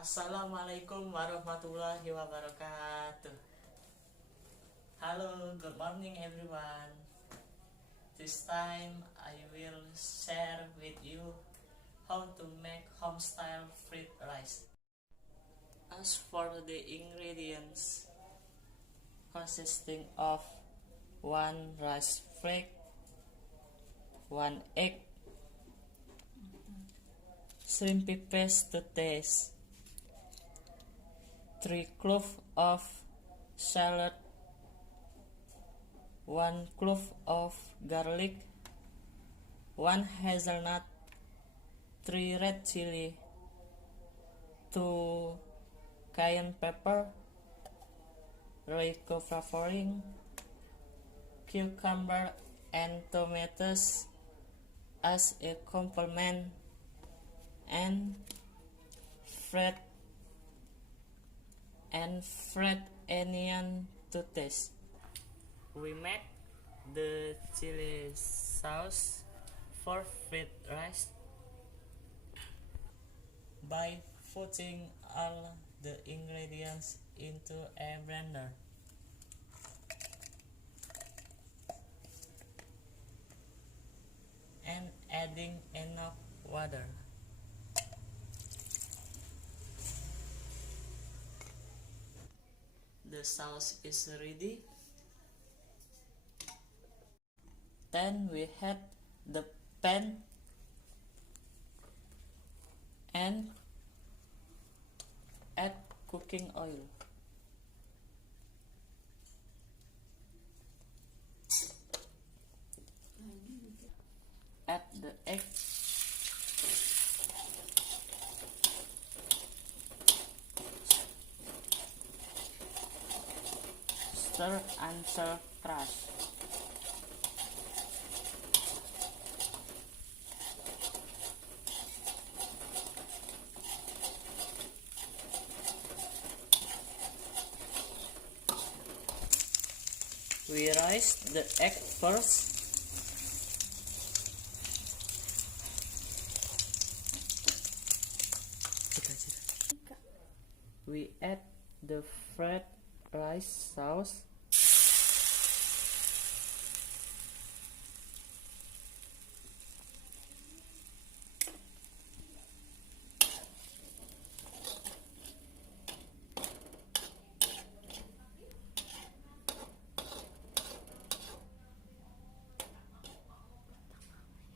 Assalamualaikum warahmatullahi wabarakatuh. Hello, good morning everyone. This time I will share with you how to make home style fried rice. As for the ingredients, consisting of 1 rice flake, 1 egg, shrimpy paste to taste, 3 cloves of shallot, 1 clove of garlic, 1 hazelnut, 3 red chili, 2 cayenne pepper, Royco flavoring, cucumber and tomatoes as a complement, and fried onion to taste. We make the chili sauce for fried rice by putting all the ingredients into a blender. And adding enough water. The sauce is ready. Then we heat the pan and add cooking oil. Add the egg. Stir until crushed. We raise the egg first. We add the fried rice sauce.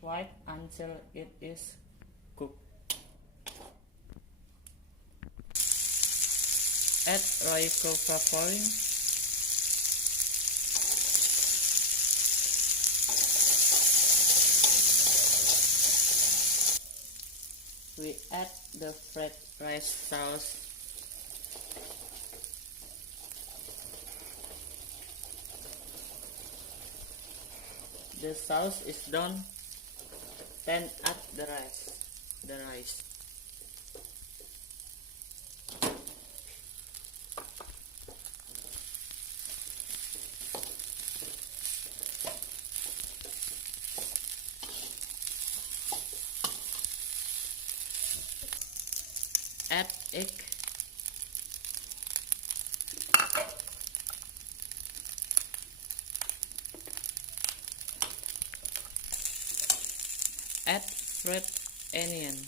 Wait until it is cooked. Add Royco flavoring. We add the fried rice sauce. The sauce is done. Then add the rice. Add egg. Add fried onion.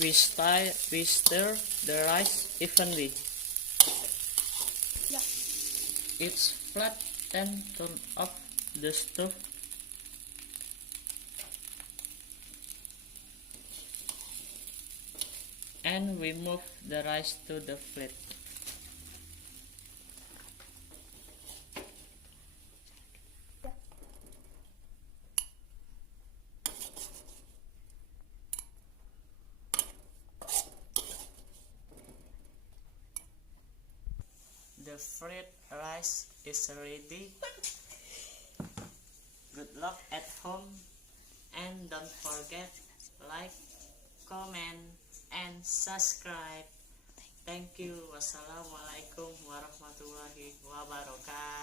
We stir the rice evenly. Yeah. It's flat, then turn off the stove. And we move the rice to the plate. The fried rice is ready. Good luck at home, and don't forget like, comment, and subscribe. Thank you. Wassalamualaikum warahmatullahi wabarakatuh.